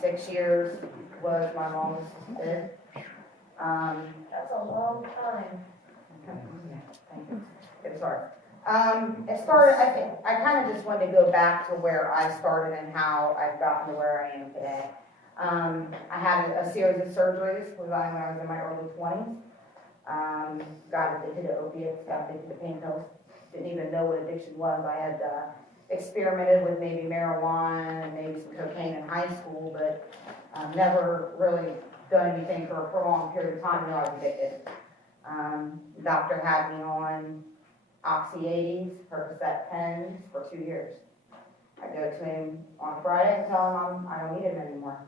6 years was my longest stint. That's a long time. Thank you. It started. It started, I think, I kind of just wanted to go back to where I started and how I've gotten to where I am today. I had a series of surgeries when I was in my early 20s. Got addicted to opiates, got addicted to pain pills. Didn't even know what addiction was. I had experimented with maybe marijuana and maybe some cocaine in high school, but never really done anything for a prolonged period of time. I knew I was addicted. The doctor had me on Oxy 80s, Percocet 10s for 2 years. I go to him on Friday and tell him I don't need him anymore.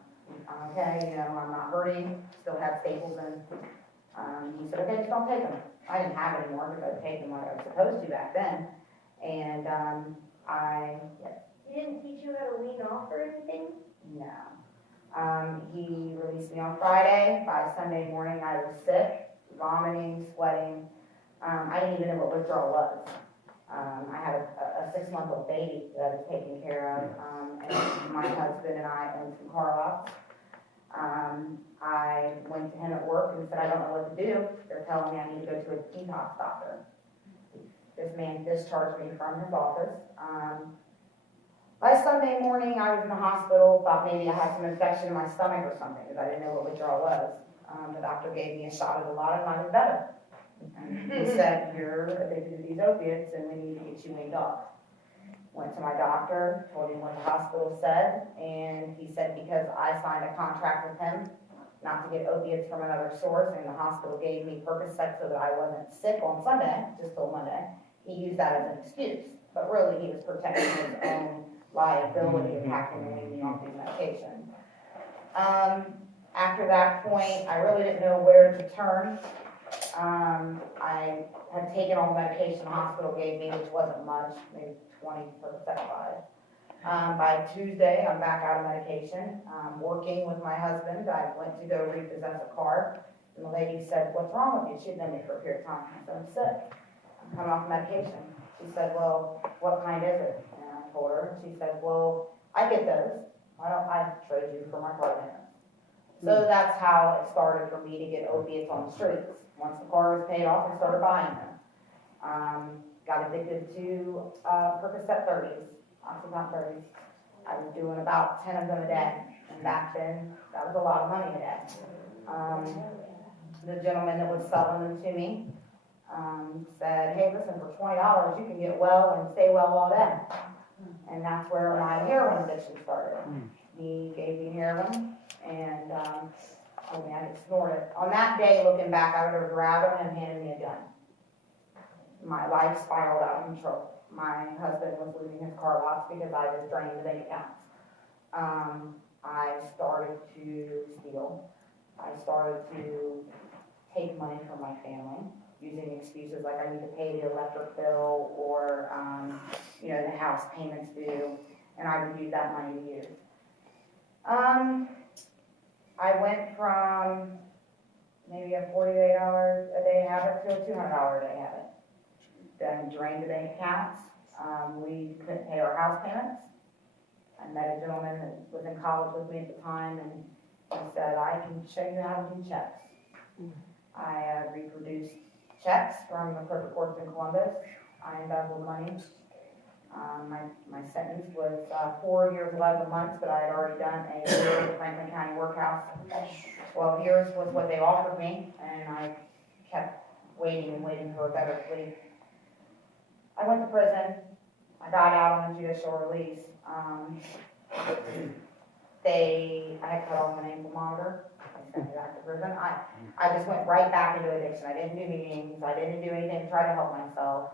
I'm okay, I'm not hurting, still have staples in. He said, okay, just don't take them. I didn't have it anymore because I was taking them like I was supposed to back then. And He didn't teach you how to wean off or anything? no. He released me on Friday. By Sunday morning, I was sick, vomiting, sweating. I didn't even know what withdrawal was. I had a 6-month-old baby that I was taking care of, and my husband and I owned some car lots. I went to him at work and said, I don't know what to do. They're telling me I need to go to a detox doctor. This man discharged me from his office. By Sunday morning, I was in the hospital, thought maybe I had some infection in my stomach or something, because I didn't know what withdrawal was. The doctor gave me a shot of a lot, and I was better. And he said, you're addicted to these opiates, and we need to get you weaned off. Went to my doctor, told him what the hospital said, and he said because I signed a contract with him not to get opiates from another source, and the hospital gave me Percocet so that I wasn't sick on Sunday, just till Monday, he used that as an excuse. But really, he was protecting his own liability of having to wean me off these medications. After that point, I really didn't know where to turn. I had taken all the medication the hospital gave me, which wasn't much, maybe 20 Percocet 5. By Tuesday, I'm back out of medication, working with my husband. I went to go repossess a car, and the lady said, what's wrong with you? She'd known me for a period of time. I said, I'm sick. I'm coming off medication. She said, well, what kind is it? And I told her, and she said, well, I get those. Why don't I trade you for my car payments? So that's how it started for me to get opiates on the streets. Once the car was paid off, I started buying them. Got addicted to Percocet 30s, Oxycontin 30s. I was doing about 10 of them a day, and back then, that was a lot of money a day. The gentleman that was selling them to me said, hey, listen, for $20, you can get well and stay well all day. And that's where my heroin addiction started. He gave me heroin, and told me I could snort it. On that day, looking back, I would have grabbed him and handed me a gun. My life spiraled out of control. My husband was losing his car lots because I was draining the bank accounts. I started to steal. I started to take money from my family, using excuses like I need to pay the electric bill or, the house payments due, and I would use that money to use. I went from maybe a $48 a day habit to a $200 a day habit. Then drained the bank accounts. We couldn't pay our house payments. I met a gentleman that was in college with me at the time, and he said, I can show you how to do checks. I reproduced checks from the clerk of courts in Columbus. I embezzled money. My sentence was 4 years, 11 months, but I had already done a year at Franklin County Workhouse. 12 years was what they offered me, and I kept waiting and waiting for a better plea. I went to prison. I got out on a judicial release. I had cut off an ankle monitor. I sent me back to prison. I just went right back into addiction. I didn't do meetings. I didn't do anything to try to help myself.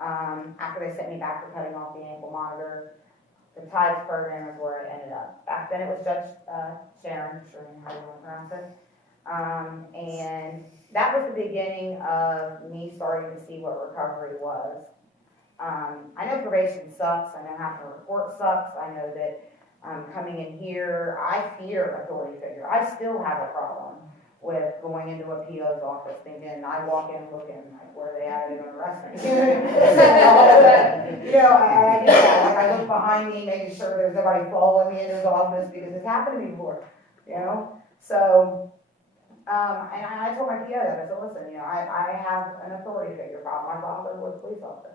After they sent me back for cutting off the ankle monitor, the TIDES program is where it ended up. Back then it was Judge Sharon, I'm sure you know how you want to pronounce it. And that was the beginning of me starting to see what recovery was. I know probation sucks. I know having to report sucks. I know that coming in here, I fear authority figure. I still have a problem with going into a PO's office thinking, I walk in looking like, where they at, are they gonna arrest me? You know, I do that, like I look behind me, making sure there's nobody following me in his office, because it's happened to me before, you know? So, and I told my PO that, I said, listen, you know, I have an authority figure problem, my father was a police officer,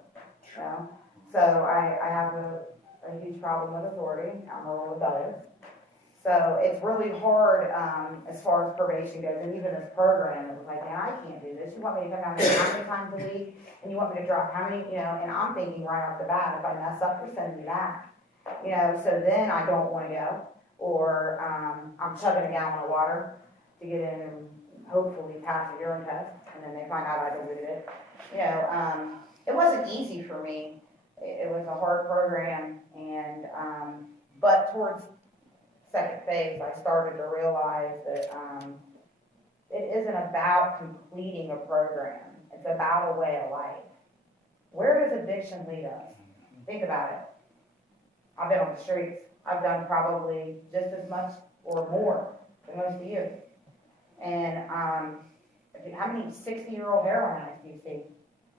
you know? So I have a huge problem with authority, I'm a little rebellious. So it's really hard, as far as probation goes, and even this program, it was like, man, I can't do this, you want me to come down here how many times a week, and you want me to drop how many, you know, and I'm thinking right off the bat, if I mess up, you're sending me back. You know, so then I don't wanna go, or, I'm chugging a gallon of water to get in and hopefully pass a urine test, and then they find out I deleted it. You know, it wasn't easy for me, it was a hard program, and, but towards second phase, I started to realize that it isn't about completing a program. It's about a way of life. Where does addiction lead us? Think about it. I've been on the streets. I've done probably just as much or more than most of you. And how many 60-year-old heroin addicts do you see?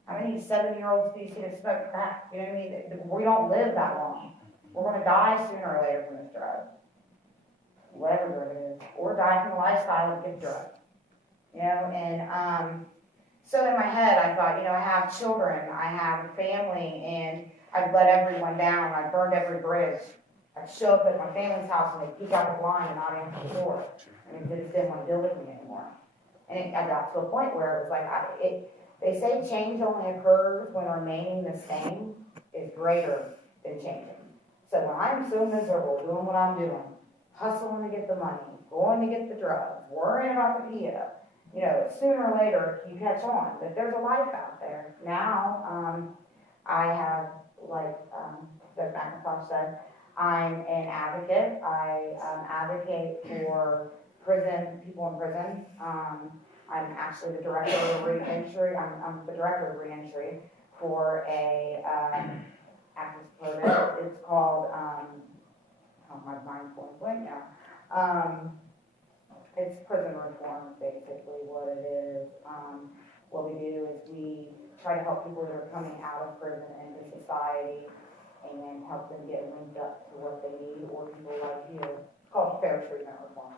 How many 70-year-olds do you see that smoke crack? You know what I mean? We don't live that long. We're going to die sooner or later from this drug. Whatever it is, or die from the lifestyle of get drugs, you know, and so in my head I thought, you know, I have children, I have a family, and I've let everyone down, I've burned every bridge. I'd show up at my family's house and they'd peek out the blind and not answer the door, and they just didn't want to deal with me anymore. And I got to a point where it was like, they say change only occurs when remaining the same is greater than changing. So when I'm so miserable doing what I'm doing, hustling to get the money, going to get the drugs, worrying about the PO, you know, sooner or later you catch on that there's a life out there. Now, I have, like Doug McIntosh said, I'm an advocate. I advocate for people in prison. I'm actually the director of reentry. I'm the director of reentry for a active program. It's called my mind's going blank now. It's prison reform, basically what it is. What we do is we try to help people that are coming out of prison into society and help them get linked up to what they need, or people like you. It's called fair treatment reform.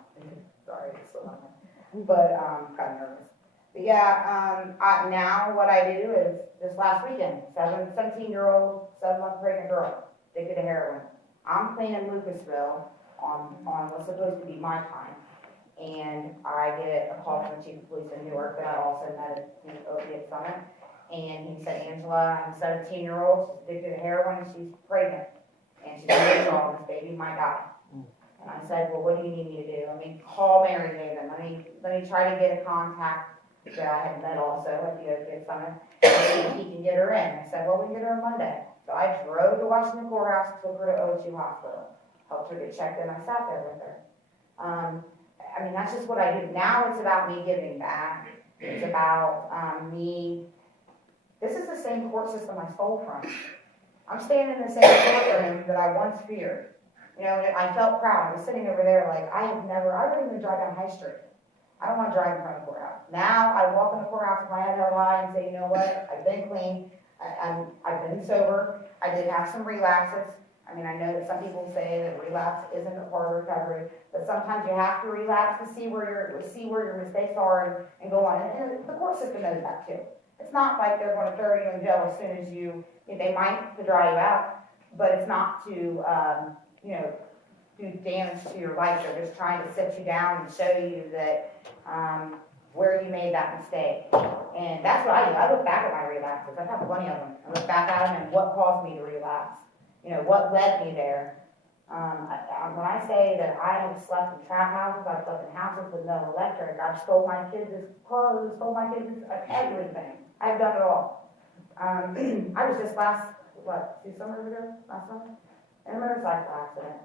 Sorry, it's so long. But kind of nervous. But yeah, now what I do is this last weekend, 17-year-old, 7-month pregnant girl, addicted to heroin. I'm cleaning Lucasville on what's supposed to be my time, and I get a call from the chief of police in New York that I also met at the opiate summit, and he said, Angela, I'm a 17-year-old, she's addicted to heroin, and she's pregnant, and she's going to withdraw, this baby might die. And I said, well, what do you need me to do? Let me call Mary Haven, let me try to get a contact that I had met also at the opiate summit, and see if he can get her in. I said, well, we can get her on Monday. So I drove to Washington Courthouse, took her to OSU Hospital, helped her get checked in, I sat there with her. I mean, that's just what I do. Now it's about me giving back. It's about this is the same court system I stole from. I'm standing in the same courtroom that I once feared. You know, I felt proud. I was sitting over there like, I don't even drive down High Street. I don't want to drive in front of the courthouse. Now I walk in the courthouse with my head held high and say, you know what, I've been clean. I've been sober. I did have some relapses. I mean, I know that some people say that relapse isn't a part of recovery, but sometimes you have to relapse to see where your mistakes are and go on. And the court system knows that too. It's not like they're going to throw you in jail as soon as they might to dry you out, but it's not to, do damage to your life. They're just trying to sit you down and show you that, where you made that mistake. And that's what I do. I look back at my relapses. I've had plenty of them. I look back at them and what caused me to relapse. You know, what led me there. When I say that I have slept in trap houses, I've slept in houses with no electric, I've stole my kids' clothes, stole my kids' everything. I've done it all. I was just last summer, in a motorcycle accident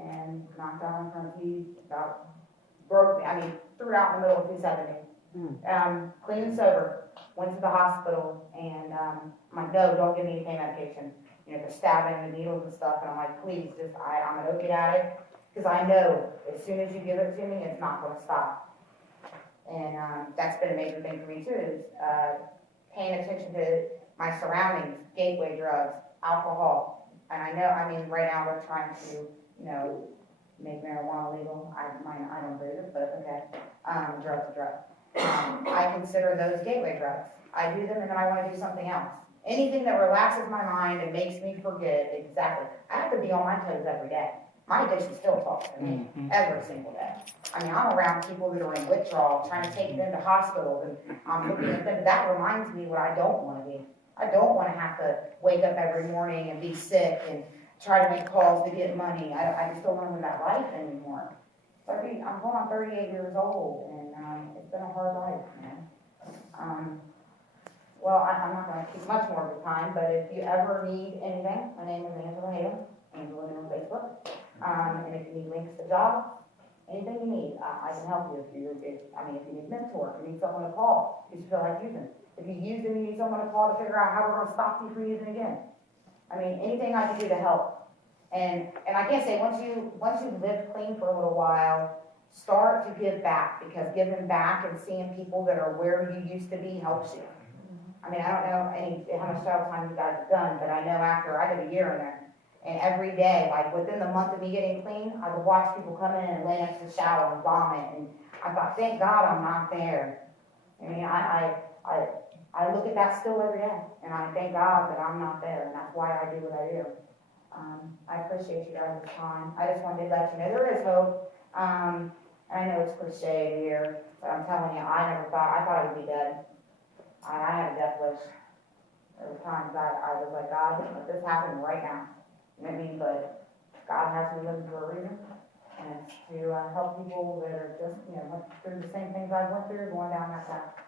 and knocked out my front teeth, broke me. I mean, threw out in the middle of 270. Clean and sober, went to the hospital, and I'm like, no, don't give me any pain medication. You know, they're stabbing the needles and stuff, and I'm like, please, I'm an opiate addict, because I know as soon as you give it to me, it's not going to stop. And, that's been a major thing for me too, is, paying attention to my surroundings, gateway drugs, alcohol. And I mean, right now we're trying to, make marijuana legal. I don't believe it, but okay. Drugs are drugs. I consider those gateway drugs. I do them and then I wanna do something else. Anything that relaxes my mind and makes me forget, exactly. I have to be on my toes every day. My addiction still talks to me every single day. I mean, I'm around people that are in withdrawal, trying to take them to hospitals, and I'm looking at them. That reminds me what I don't want to be. I don't want to have to wake up every morning and be sick and try to make calls to get money. I just don't want to live that life anymore. I'm going on 38 years old, and it's been a hard life, man. Well, I'm not going to keep much more of your time, but if you ever need anything, my name is Angela Hayden, Angela on Facebook. And if you need links to jobs, anything you need, I can help you. If you need a mentor, if you need someone to call, if you feel like using. If you use them, you need someone to call to figure out how we're gonna stop you from using again. I mean, anything I can do to help. And I can't say, once you live clean for a little while, start to give back, because giving back and seeing people that are where you used to be helps you. I mean, I don't know how much travel time you guys have done, but I know after, I did a year in there. And every day, like within the month of me getting clean, I would watch people come in and lay next to the shower and vomit, and I thought, thank God I'm not there. I mean, I look at that still every day, and I thank God that I'm not there, and that's why I do what I do. I appreciate you guys' time. I just wanted to let you know there is hope. And I know it's cliche to hear, but I'm telling you, I thought I would be dead. I had a death wish. There were times I was like, God, let this happen right now. You know what I mean? But God has me living for a reason, and it's to help people that are just, went through the same things I went through, going down that path.